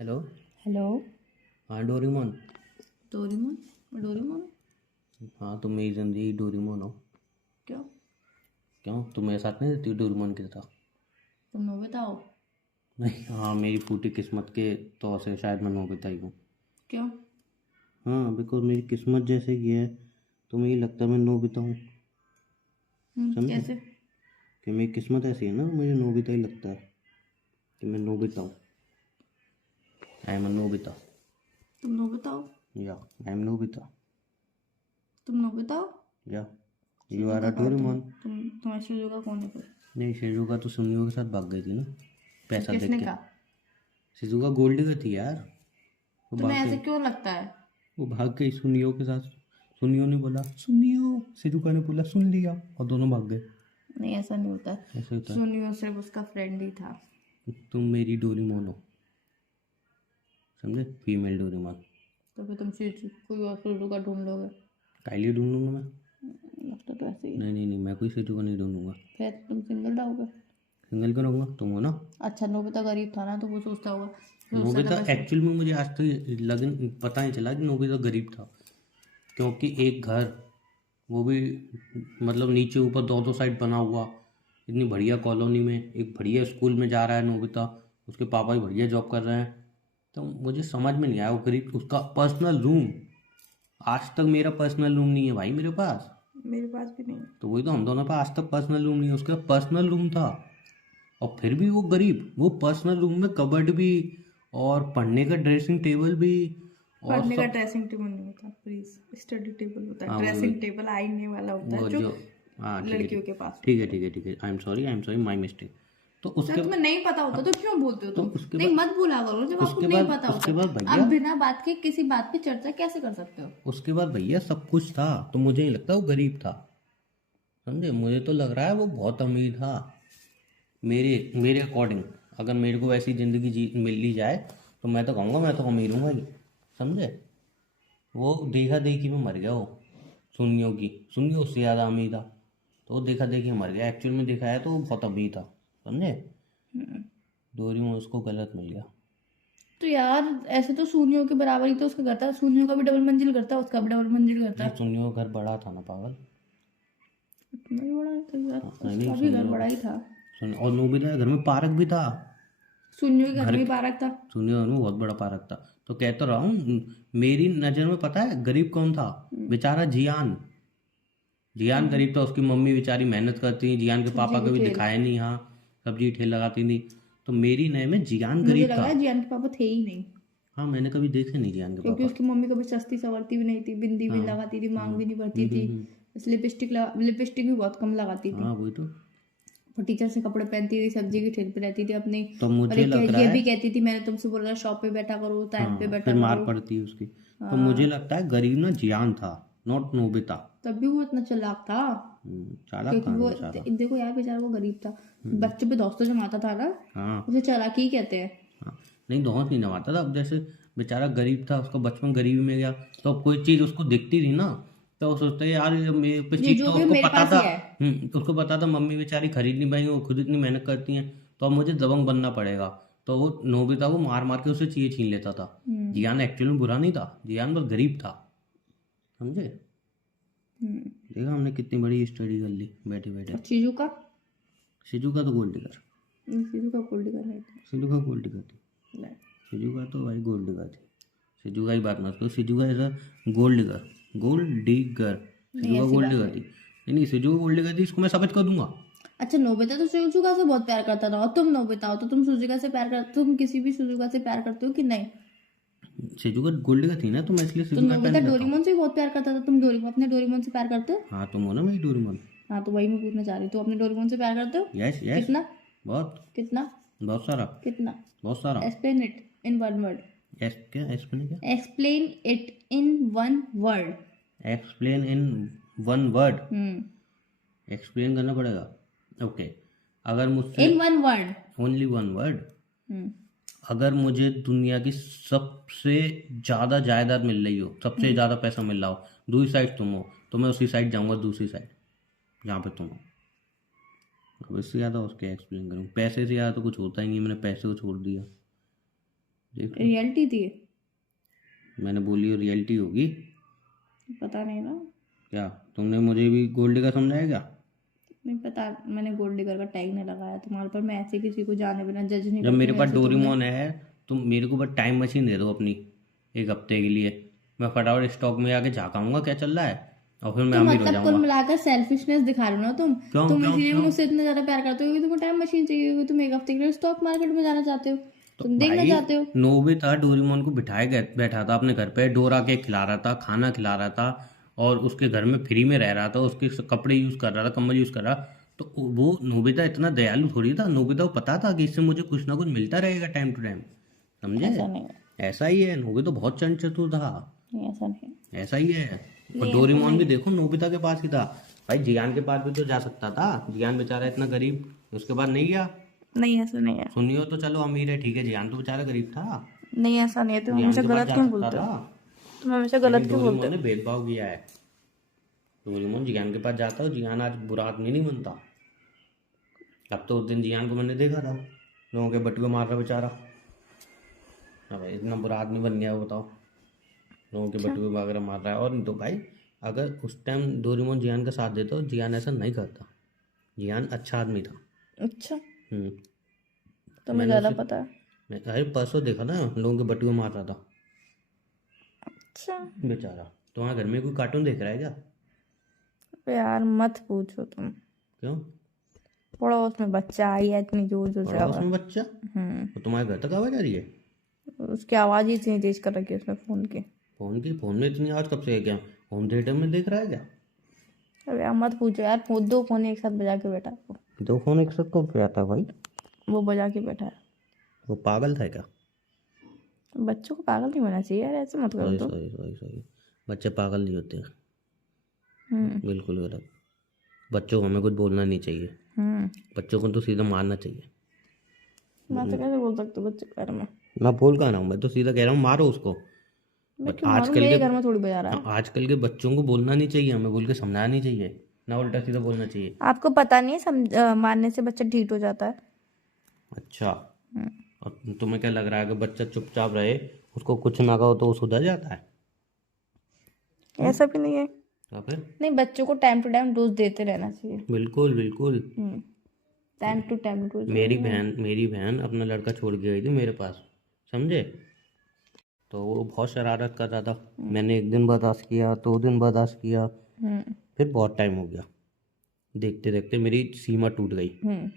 Hello. Hello. हाँ Doraemon. Doraemon. मैं Doraemon हूँ? हाँ तुम मेरी जिंदगी डोरेमोन हो। क्यों? क्यों तुम मेरे साथ नहीं रहती हो डोरेमोन की तरह? तुम नोबिता हो? नहीं, हाँ मेरी फूटी किस्मत के तौर से शायद मैं नोबिता ही हूँ। क्यों? हाँ बिकॉज मेरी किस्मत जैसे की है तो मुझे लगता है मैं नोबिता हूँ। समझे? कैसे? कि मेरी किस्मत ऐसी है ना, मुझे नोबिता ही लगता है कि मैं नोबिता हूँ। I am Nobita. तुम नोबिता हो? या आई एम नोबिता। तुम नोबिता हो? या यू आर शिजुका अ का तुम डोरेमोन। तुम्हारे शिजुका कौन है फिर? नहीं, शिजुका तो सुनियो के साथ भाग गई थी ना, पैसा देख किसने के। कहा? शिजुका गोल्ड डिगर थी यार, वो तुम्हें भाग ऐसे गई। क्यों लगता है? वो भाग गई सुनियो के साथ। सुनियो ने बोला सुनियो, सिजुका ने बोला सुन लिया, और दोनों भाग गए। नहीं, ऐसा नहीं होता। ऐसे होता है। सुनियो सिर्फ उसका फ्रेंड ही था। तुम मेरी डोरेमोन हो, समझे? Female Doraemon. तो फिर तुम कोई और शिजुका ढूंढ लोगे। काइली ढूंढूंगा मैं? लगता तो ऐसे ही है। नहीं नहीं नहीं, मैं कोई सिजुका नहीं ढूंढूंगा। फिर तुम सिंगल रहोगे? सिंगल क्यों रहूंगा? तुम हो ना। अच्छा, नोबिता गरीब था ना, तो वो सोचता होगा, सोचता था नोबिता बस। एक्चुअल में मुझे आज तक लगन पता नहीं चला कि नोबिता गरीब था, क्योंकि एक घर, वो भी मतलब नीचे ऊपर दो दो साइड बना हुआ, इतनी बढ़िया कॉलोनी में, एक बढ़िया स्कूल में जा रहा है नोबिता, उसके पापा भी बढ़िया जॉब कर रहे हैं। तो मुझे समझ में नहीं आया वो गरीब, उसका पर्सनल रूम, आज तक मेरा पर्सनल रूम नहीं है भाई मेरे पास। मेरे पास भी नहीं। तो वही तो, हम दोनों पे आज तक पर्सनल रूम नहीं है, उसका पर्सनल रूम था। और फिर भी वो गरीब, वो पर्सनल रूम में कबर्ड भी, और पढ़ने का ड्रेसिंग टेबल भी, और पढ़ने का सब। ड्रेसिंग टेबल नहीं होता प्लीज, स्टडी टेबल होता है। हाँ वही ड्रेसिंग टेबल आईने वाला होता है वो जो जो हाँ ठीक है लड़कियों ठीक के पास ठीक है होता है। ठीक है ठीक है, I am sorry my mistake. तो जब उसके तुम्हें नहीं पता होता हाँ, तो क्यों बोलते हो तो तुम? उसके नहीं, बाद मत बोला करो जब आपको नहीं पता होता। उसके बाद आप भैया, बिना बात के किसी बात पे चर्चा कैसे कर सकते हो? सब कुछ था, तो मुझे नहीं लगता वो गरीब था। समझे? मुझे तो लग रहा है वो बहुत अमीर था, मेरे मेरे अकॉर्डिंग। अगर मेरे को ऐसी ज़िंदगी जी मिल ली जाए तो मैं तो कहूँगा मैं तो अमीर हूँ भाई। समझे? वो देखा देखी में मर गया वो, सुनियो उससे ज़्यादा अमीर था, तो वो देखा देखी में मर गया। एक्चुअल में देखा है तो वो बहुत अमीर था। समझे? डोरी में उसको गलत मिल गया। तो यार, ऐसे तो सूनियों के बराबर ही तो उसका घर था। सूनियों का भी डबल मंजिल घर था, उसका भी डबल मंजिल घर नहीं, था। सुनियो का घर बड़ा था ना पागल। इतना ही बड़ा था यार, हाँ, नहीं नहीं उसका भी घर सुनियो बड़ा ही था। सुन, और नोबिता के घर में पार्क भी था। सूनियों के घर घर में ही के पार्क था। सुनियो में बहुत बड़ा पार्क था। तो कह तो रहा हूँ, मेरी नज़र में पता है गरीब कौन था? बेचारा जियान। जियान गरीब था, उसकी मम्मी बेचारी मेहनत करती थी, जियान के सब्जी पापा की कभी ठेल। दिखाया नहीं, हाँ सब्जी ठेल लगाती थी। तो मेरी नए में जियान मुझे गरीब लग था। रहा है जियान के पापा थे ही नहीं। हाँ मैंने कभी देखे नहीं जियान के क्योंकि पापा। उसकी मम्मी कभी सस्ती सवरती भी नहीं थी, बिंदी भी हाँ नहीं लगाती थी, मांग हाँ भी नहीं भरती थी। लिपस्टिक भी बहुत कम लगाती थी। हाँ वही तो। और टीचर से कपड़े पहनती थी, सब्जी की ठेल पे रहती थी अपनी। तो और मुझे एक लग रहा ये है, भी कहती थी, मैंने तुमसे बोला शॉप पे बैठा करो, टाइम पे हाँ बैठा फिर मार करो। पड़ती है उसकी। तो मुझे हाँ। लगता है गरीब ना जियान था, नॉट नोबिता। तब भी वो इतना चालाक था। चालाक क्योंकि कहाँ था वो बेचारा। देखो यार, बेचारा वो गरीब था। बच्चे पे दोस्तों जमाता था ना, हाँ उसे चालाकी ही कहते हैं। हाँ। नहीं दोस्त नहीं जमाता था, अब जैसे बेचारा गरीब था, उसका बचपन गरीबी में गया, तो अब कोई चीज़ उसको दिखती थी ना, तो वो सोचता है यार ये मेरे पे ये चीज़, जो तो भी उसको मेरे पता पास था। ही है। उसको पता था मम्मी बेचारी खरीद नहीं पाएंगी, वो खुद इतनी मेहनत करती हैं, तो अब मुझे दबंग बनना पड़ेगा। तो वो नोबिता को मार मार के उसे चीज़ें छीन लेता था। जियान एक्चुअली में बुरा नहीं था, जियान बस गरीब था। समझे? देखा हमने कितनी बड़ी स्टडी कर ली बैठे बैठे। और चीजू का? सिजू का तो गोल्ड डिगर। चीजू का गोल्ड डिगर नहीं था। सिजू का गोल्ड डिगर थी। नहीं। सिजू का तो भाई गोल्ड डिगर थी। सिजू का ही बात मत करो, सिजू का ऐसा gold digger, gold digger. Siju नहीं, का ऐसी गोल्ड बात डिगर नहीं। थी। नहीं नहीं, सिजू का गोल्ड डिगर थी, इसको मैं साबित कर दूंगा। अच्छा, नोबिता तो सुजुका से बहुत प्यार करता था, और तुम नोबिता हो तो तुम सुजुका से प्यार कर, तुम किसी भी सुजुका से प्यार करते हो कि नहीं? सिजू का गोल्ड डिगर थी ना, तो मैं इसलिए तो सिजू का नोबिता प्यार करता हूँ। डोरेमोन से भी बहुत प्यार करता था। तुम अपने डोरेमोन से प्यार करते हो? हाँ तुम हो ना मेरी डोरेमोन। हाँ, तो वही मैं पूछना चाह रही हूँ, तो अपने डोरेमोन से प्यार करते हो? Yes yes. कितना? बहुत। कितना? बहुत सारा। कितना? बहुत सारा। Explain it in one word. Yes क्या एक्सप्लेन क्या? Explain it in one word. Explain in one word. Hmm. Explain करना पड़ेगा। ओके। अगर मुझसे in one word. Only one word, hmm. अगर मुझे दुनिया की सबसे ज़्यादा जायदाद मिल रही हो, सबसे ज़्यादा पैसा मिल रहा हो, दूसरी साइड तुम हो, तो मैं उसी साइड जाऊंगा, दूसरी साइड जहाँ पे तुम हो। अब इससे ज़्यादा उसके एक्सप्लेन करूँ? पैसे से ज़्यादा तो कुछ होता ही नहीं, मैंने पैसे को छोड़ दिया। देख लो, रियलिटी थी। मैंने बोली रियलिटी होगी। पता नहीं ना, क्या तुमने मुझे भी गोल्ड डिगर समझाया क्या? नहीं पता, मैंने गोल्ड डिगर का टैग नहीं लगाया तुम्हारे पर। मैं ऐसे किसी को जाने बिना जज नहीं जब करती मेरे हूँ पास जैसे तुमने। डोरेमोन है, तुम मेरे को बस टाइम मशीन दे दो अपनी, एक हफ्ते के लिए। मैं फटाफट स्टॉक में आके झाँकाऊंगा क्या चल रहा है, और फिर मैं तो अमीर हो मतलब कुल जाऊंगा। मिलाकर सेल्फिशनेस दिखा रहे हो ना तुम। क्यों तुम क्यों इसीलिए क्यों? मुझसे इतना ज्यादा प्यार करते हो क्योंकि तुम्हें टाइम मशीन चाहिए, क्योंकि तुम एक हफ्ते के लिए स्टॉक मार्केट में जाना चाहते हो, तो तुम देखना भाई, चाहते हो। नोबिता डोरेमोन को बिठाए बैठा था अपने घर पे, डोरा के खिला रहा था, खाना खिला रहा था, और उसके घर में फ्री में रह रहा था, उसके कपड़े यूज कर रहा था, कंबल यूज कर रहा। तो वो नोबिता इतना दयालु थोड़ी था, नोबिता को पता था कि इससे मुझे कुछ ना कुछ मिलता रहेगा टाइम टू टाइम, समझे? ऐसा नहीं है, ऐसा ही है, नोबिता बहुत चंचतुर था। नहीं ऐसा नहीं है, ऐसा ही है। और नहीं ऐसा डोरेमोन नहीं भी है। देखो नोबिता के पास ही था। भाई जियान के पास भी तो जा सकता था, जियान बेचारा इतना गरीब, उसके पास नहीं गया। नहीं ऐसा नहीं है, सुनियो तो चलो अमीर है, ठीक है, जियान तो बेचारा गरीब था, नहीं ऐसा नहीं है, तुम जियान हमेशा के पास गलत जा क्यों सकता बोलते हो? था। तुम हमेशा लेकिन गलत क्यों बोलते डोरेमोन हो? ने भेदभाव किया है। डोरेमोन जियान के पास जाता, और जियान आज बुरा आदमी नहीं बनता। अब तो उस दिन जियान को मैंने देखा था, लोगों के बटुए मार रहा बेचारा। अब इतना बुरा आदमी बन गया, वो बताओ, लोगों के अच्छा, बटुए वगैरह मार रहा है। और नहीं तो भाई, अगर उस टाइम डोरेमोन जियान का साथ देता तो जियान ऐसा नहीं करता। जियान अच्छा आदमी था। अच्छा, हम्म। तुम्हें मैंने ज्यादा उसे, पता है। अरे परसों देखा ना, लोगों के बटुए मार रहा था अच्छा, बेचारा। तुम्हारे घर में कोई कार्टून देख रहा है क्या? यार मत पूछो तुम। क्यों? पड़ोस में बच्चा आई है, इतनी जोर जोर से पड़ोस आवाज। में बच्चा? हम्म। तो तुम्हारे घर तक आवाज आ रही है? उसकी आवाज ही इतनी तेज कर रखी है उसने फोन की। फोन की? फोन में इतनी आवाज कब से है? क्या होम थिएटर में देख रहा है क्या? अब यार मत पूछो यार, दो फोन एक साथ बजा के बैठा है वो। दो फोन एक साथ कब पे आता है भाई? वो बजा के बैठा है। वो पागल था क्या? बच्चों को पागल नहीं होना चाहिए यार, ऐसे मत करो सॉरी तो। सॉरी सॉरी सॉरी, बच्चे पागल नहीं होते। हम्म। बिल्कुल गलत। बच्चों को हमें कुछ बोलना नहीं चाहिए, हम्म। बच्चों को तो सीधा मारना चाहिए। मैं तो कैसे बोल सकती हूँ बच्चे के बारे में? मैं बोल कहाँ रहा हूँ, मैं तो सीधा कह रहा हूँ मारो उसको। मैं बट क्यों मारूं? आजकल के, मेरे घर में थोड़ी बजा रहा हाँ, है। आजकल के बच्चों को बोलना नहीं चाहिए, हमें बोल के समझाना नहीं चाहिए, ना उल्टा सीधा बोलना चाहिए। आपको पता नहीं है, मारने से बच्चा ढीठ हो जाता है। अच्छा, और तुम्हें क्या लग रहा है कि बच्चा चुपचाप रहे, उसको कुछ ना कहो तो वो सुधर जाता है? ऐसा भी नहीं है। तो फिर? नहीं, बच्चों को टाइम टू टाइम डोज देते रहना चाहिए। बिल्कुल बिल्कुल। Time to time dose. मेरी बहन अपना लड़का छोड़ के गई थी मेरे पास, समझे? तो वो बहुत शरारत कर रहा था। मैंने एक दिन बर्दाश्त किया, 2 दिन बर्दाश्त किया, हम्म। फिर बहुत टाइम हो गया, देखते देखते मेरी सीमा टूट गई। हम्म।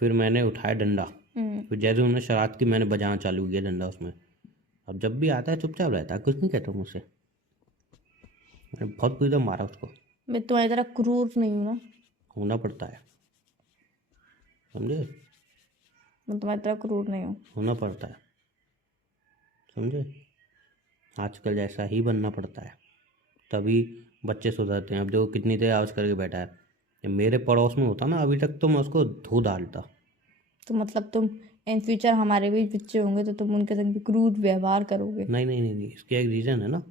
फिर मैंने उठाया डंडा, हम्म। फिर जैसे उन्होंने शरारत की, मैंने बजाना चालू किया डंडा उसमें। अब जब भी आता है चुपचाप रहता है, कुछ नहीं कहता मुझसे। मैंने बहुत बुरी तरह मारा उसको। मैं तुम्हारी तरह क्रूर नहीं हूँ ना। होना पड़ता है, समझे? मैं तुम्हारी तरह क्रूर नहीं हूँ। होना पड़ता है, समझे? आजकल जैसा ही बनना पड़ता है, तभी बच्चे सुधरते हैं। अब देखो कितनी देर आवाज़ करके बैठा है। ये मेरे पड़ोस में होता ना अभी तक, तो मैं उसको धो डालता। तो मतलब तुम इन फ्यूचर हमारे भी बच्चे होंगे तो तुम उनके संग भी क्रूर व्यवहार करोगे? नहीं नहीं नहीं नहीं, इसका एक रीज़न है ना।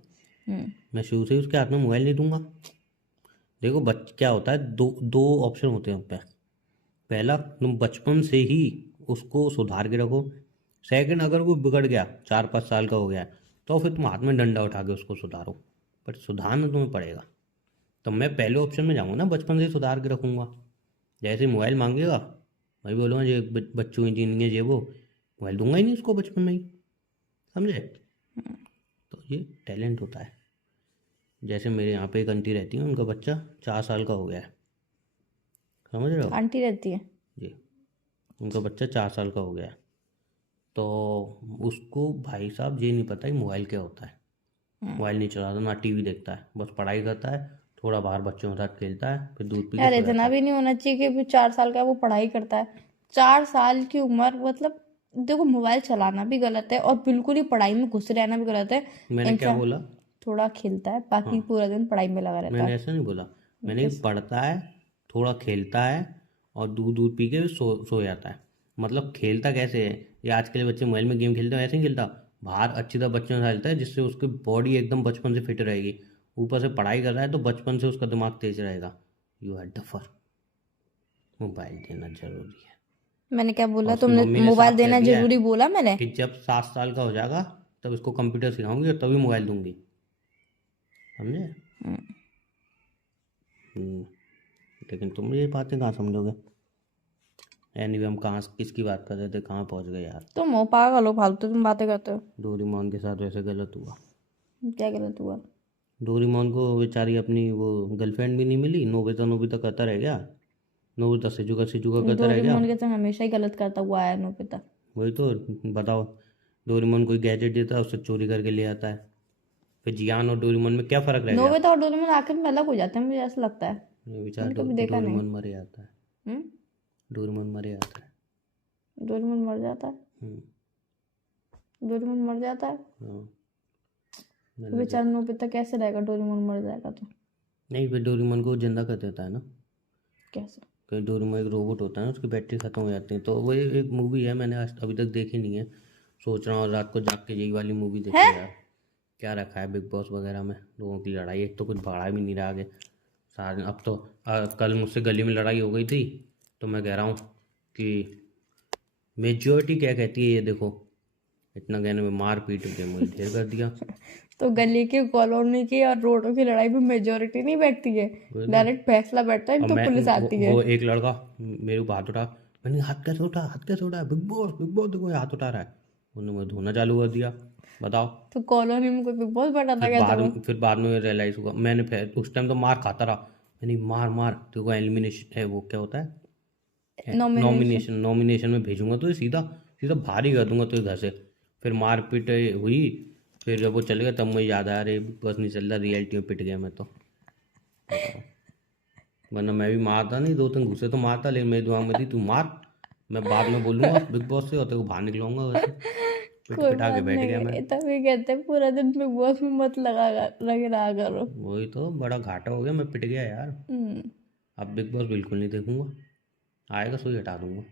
हम्म। मैं शुरू से ही उसके हाथ में मोबाइल नहीं दूंगा। देखो क्या होता है, दो दो ऑप्शन होते हैं उन पे। पहला, तुम बचपन से ही उसको सुधार के रखो। सेकंड, अगर वो बिगड़ गया, 4-5 साल का हो गया, तो फिर तुम हाथ में डंडा उठा के उसको सुधारो। बट सुधारना तुम्हें पड़ेगा। तो मैं पहले ऑप्शन में जाऊँगा ना, बचपन से ही सुधार के रखूँगा। जैसे ही मोबाइल मांगेगा, भाई बोलूँगा ये बच्चों की चीज़ नहीं है, ये वो, मोबाइल दूंगा ही नहीं उसको बचपन में ही, समझे? तो ये टैलेंट होता है। जैसे मेरे यहाँ पे एक आंटी रहती है, उनका बच्चा 4 साल का हो गया है, समझ रहे हो? आंटी रहती है? जी, उनका बच्चा 4 साल का हो गया है। तो उसको भाई साहब ये नहीं पता कि मोबाइल क्या होता है। मोबाइल नहीं चलाता, ना टीवी देखता है, बस पढ़ाई करता है, थोड़ा बाहर बच्चों के साथ खेलता है, फिर दूध पी के यार सो जाता इतना है। भी नहीं होना चाहिए कि अभी 4 साल का है, वो पढ़ाई करता है। 4 साल की उम्र मतलब, देखो मोबाइल चलाना भी गलत है और बिल्कुल ही पढ़ाई में घुस रहना भी गलत है। मैंने क्या इंसान बोला? थोड़ा खेलता है, बाकी हाँ, पूरा दिन पढ़ाई में लगा रहता मैंने है। ऐसा नहीं बोला। मैंने बस। पढ़ता है, थोड़ा खेलता है, और दूध दूध पी के सो जाता है। मतलब खेलता कैसे है, ये आज के बच्चे मोबाइल में गेम खेलते हैं, ऐसे नहीं खेलता। बाहर अच्छी तरह बच्चों के साथ खेलता है, जिससे उसकी बॉडी एकदम बचपन से फिट रहेगी। ऊपर से पढ़ाई कर रहा है तो बचपन से उसका दिमाग तेज रहेगा। यू हैड डफर, मोबाइल देना जरूरी है। मैंने क्या बोला? और उसकी तुमने मम्मी ने मोबाइल साफ कह देना दिया है जरूरी बोला मैंने? कि जब 7 साल का हो जाएगा तब इसको कंप्यूटर सिखाऊंगी और तभी मोबाइल दूंगी, समझे? हम्म, हम्म, लेकिन तुम ये बातें कहाँ समझोगे? एनीवे हम कहाँ किसकी बात कर रहे थे, कहाँ पहुँच गए यार? तुम हो पागल हो, फालतू तुम बातें करते हो। डोरेमोन के साथ वैसे गलत हुआ। क्या गलत हुआ? डोरेमोन को बेचारी अपनी वो गर्लफ्रेंड भी नहीं मिली, नोबिता नोबिता करता रह गया, नोबिता सिजुका करता रह गया। डोरेमोन के संग हमेशा ही गलत करता हुआ आया नोबिता। वही तो, बताओ, डोरेमोन कोई गैजेट देता है उससे चोरी करके ले आता है, फिर जियान और डोरेमोन में क्या फ़र्क रह गया? नोबिता और डोरेमोन आखिर में अलग हो जाते हैं, मुझे ऐसा लगता है। ये बेचारा मैंने कभी देखा नहीं। डोरेमोन मरे जाता है, हम्म। डोरेमोन मरे जाता है। डोरेमोन मर जाता है? हम्म, डोरेमोन मर जाता है? हाँ, तो मैंने बेचारा नोबिता कैसे रहेगा? डोरेमोन मर जाएगा तो नहीं, फिर डोरेमोन को जिंदा कर देता है ना, कैसे? कि डोरेमोन एक रोबोट होता है ना, उसकी बैटरी ख़त्म हो जाती है, तो वो एक मूवी है, मैंने आज अभी तक देखी नहीं है, सोच रहा हूँ रात को जाग के यही वाली मूवी देखूँ है? यार। क्या रखा है बिग बॉस वगैरह में, लोगों की लड़ाई, एक तो कुछ बढ़ा भी नहीं रहा आगे सारे। अब तो कल मुझसे गली में लड़ाई हो गई थी, तो मैं कह रहा हूँ कि मेजोरिटी क्या कहती है ये देखो, इतना कहने में मार पीट के मुझे ढेर कर दिया। तो गली की, कॉलोनी की और रोडों की लड़ाई में मेजोरिटी नहीं बैठती है, वही तो। डायरेक्ट फैसला बैठता है और तो मैं पुलिस आती है। वो एक लड़का मेरे को हाथ उठा, मैंने हाथ कैसे उठा, हाथ कैसे उठा, बिग बॉस देखो ये हाथ उठा रहा है, उन्होंने मुझे धोना चालू कर दिया, बताओ। तो कॉलोनी में कोई बिग बॉस बैठा था क्या तेरे को? फिर बाद में रियलाइज़ हुआ, मैंने फिर उस टाइम तो मार खाता रहा, मैंने मार मार तेरे को एलिमिनेशन है, वो क्या होता है, नॉमिनेशन। नॉमिनेशन में भेजूंगा तो ये सीधा सीधा भारी कर दूंगा तो घर से। फिर मारपीट हुई, फिर जब वो चले गए तब मुझे याद आया, अरे बस नहीं चल रहा, रियलिटी में पिट गया मैं तो, बताओ। वरना मैं भी मारता नहीं, 2 3 घुसे तो मारता, लेकिन मेरे दिमाग में थी तू मार, मैं बाद में बोलूँगा बिग बॉस से और तेरे को बाहर निकलूंगा, वैसे पिट कोई पिटा के बात बैठ गया मैं। नहीं, तभी कहते हैं पूरा दिन बिग बॉस में मत लगे रहा करो। वही तो, बड़ा घाटा हो गया, मैं पिट गया यार। हम्म। अब बिग बॉस बिल्कुल नहीं देखूंगा, आएगा सुई हटा दूंगा।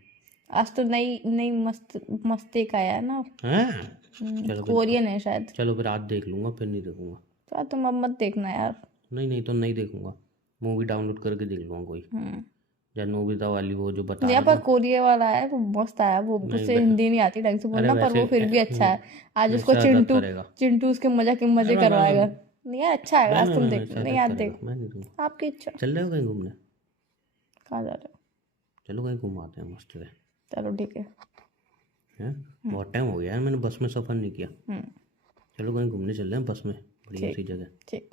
आज तो नई नई मस्त एक आया है ना। हैं? चलो फिर, कोरियन है शायद। चलो फिर आज देख लूंगा, फिर नहीं देखूंगा। तो तुम अब मत देखना यार। नहीं नहीं तो नहीं देखूंगा, मूवी डाउनलोड करके देख लूँगा कोई, या नोबिता वाली वो जो बता यहाँ रहा पर था। कोरिया वाला है, वो मस्त आया। वो नहीं उसे हिंदी नहीं आती ढंग से अरे बोलना, पर वैसे वो फिर भी अच्छा है। आज नहीं, उसको सर दर्द चिंटू करेगा। चिंटू उसके मजे अरे करवाएगा। नहीं यार, अच्छा है, आज तुम देख, सर नहीं दर्द आज करेगा, देख। मैं नहीं दूंगा। आपकी इच्छा। चल रहे हो कहीं घूमने? कहाँ जा रहे हो? चलो कहीं घुमाते हैं मस्त है। चलो ठीक है। हैं? बहुत टाइम हो गया यार, मैंने बस में सफ़र नहीं किया। हम्म। चलो कहीं घूमने चल रहे हैं बस में, बढ़िया सी ठीक जगह। ठीक।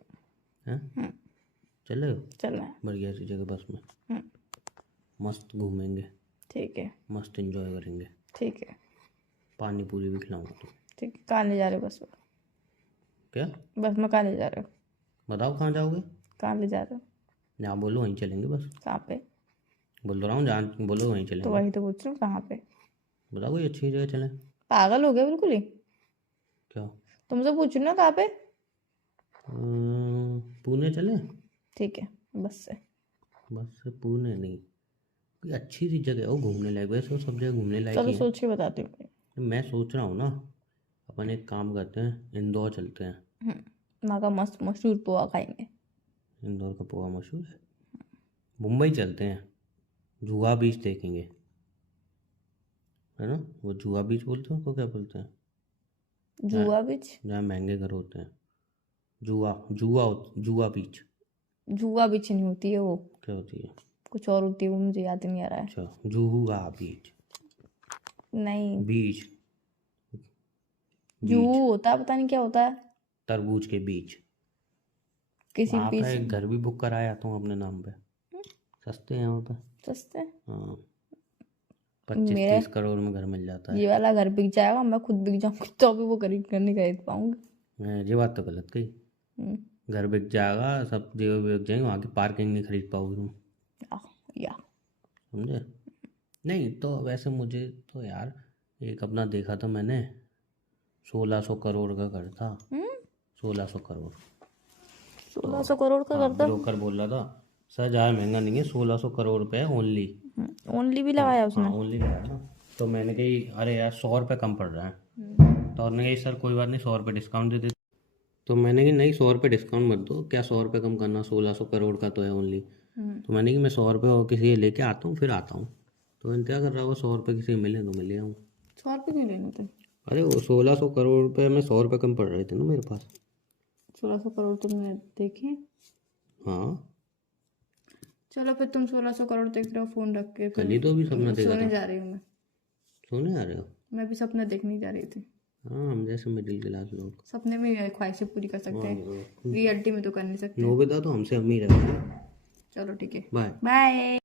हैं? चल रहे हो? चलना है। बढ़िया सी जगह बस में, हम्म, मस्त घूमेंगे, ठीक है। मस्त एंजॉय करेंगे, ठीक है। पानी पूरी भी खिलाऊंगा तुम। ठीक है, कहाँ ले जा रहे हो बस में? क्या? बस में कहाँ ले जा रहे हो? बताओ कहाँ जाओगे? कहाँ ले जा रहे हो? जहाँ बोलो वहीं चलेंगे बस, कहाँ पे? बोल तो रहा हूँ जहाँ बोलो वहीं तो चलेंगे। वही तो पूछ रही हूँ, कहाँ पे? बताओ कोई अच्छी जगह चलें। पागल हो गया बिल्कुल ही? क्या? तुमसे पूछ रही हूँ ना, कहाँ पे? पुणे चलें? ठीक है, बस से। बस से पुणे नहीं, कोई अच्छी सी जगह हो घूमने लायक, वैसे तो सब जगह घूमने लायक चलो ही है। सोच के बताती हूँ। मैं सोच रहा हूँ ना, अपन एक काम करते हैं, इंदौर चलते हैं। वहाँ का मस्त मशहूर पोहा खाएंगे। इंदौर का पोहा मशहूर है। मुंबई चलते हैं, जुआ बीच देखेंगे, है ना, वो जुआ बीच बोलते हैं उसको, क्या बोलते हैं? जुआ बीच? जहाँ महंगे घर होते हैं, जुआ बीच। जुआ बीच नहीं होती है वो, क्या होती है? कुछ और होती है, वो मुझे याद नहीं आ रहा है। अच्छा, जुआ बीच, नहीं, बीच जू बीच, होता है, पता नहीं क्या होता है। तरबूज के बीच। किसी वहाँ बीच। पे एक घर भी बुक कराया आता हूँ अपने नाम पे, सस्ते हैं वहाँ पे। सस्ते? हाँ, 25 मेरे 30 करोड़ में घर मिल जाता है। ये वाला घर बिक जाएगा, मैं खुद बिक जाऊंगी तो भी वो खरीद पाऊंगी। ये बात तो गलत कही, हम्म, घर बिक जाएगा, सब जगह बिक जाएंगे, वहाँ की पार्किंग नहीं खरीद पाओगे तुम, या समझे? नहीं तो वैसे मुझे तो यार एक अपना देखा था मैंने, 1600 करोड़ का घर था, 1600 करोड़। 1600 करोड़ का हाँ, करता। ब्रोकर बोल रहा था सर ज़्यादा महंगा नहीं है, 1600 करोड़ रुपये है ओनली। ओनली भी लगाया उसने? हाँ ओनली लगाया ना, तो मैंने कही अरे यार 100 रुपये कम पड़ रहा है, तो और ने कही सर कोई बात नहीं 100 रुपये डिस्काउंट दे देते, तो मैंने कही नहीं 100 रुपये डिस्काउंट मत दो, क्या 100 रुपये कम करना, 1600 करोड़ का तो है ओनली। तो मैंने कि मैं 100 रुपये और किसी से लेके आता हूँ फिर आता हूँ, तो इंतजार कर रहा होगा 100 रुपये किसी मिले तो मैं ले आऊँ। 100 रुपये क्यों लेने थे? अरे वो 1600 करोड़ रुपए में 100 रुपये कम पड़ रहे थे ना मेरे पास। 1600 करोड़ तुमने देखे? हाँ, चलो फिर तुम 1600 करोड़ देख रहे हो फोन रख के, कल ही तो अभी सपना देखा सोने था। जा रही हूँ मैं। सोने आ रहे हो? मैं भी सपना देखने जा रही थी। हाँ, हम जैसे मिडिल क्लास लोग। सपने में ये ख्वाहिशें पूरी कर सकते हैं, रियलिटी में तो कर नहीं सकते। नोबिता तो हमसे अमीर है। चलो ठीक है, बाय। बाय।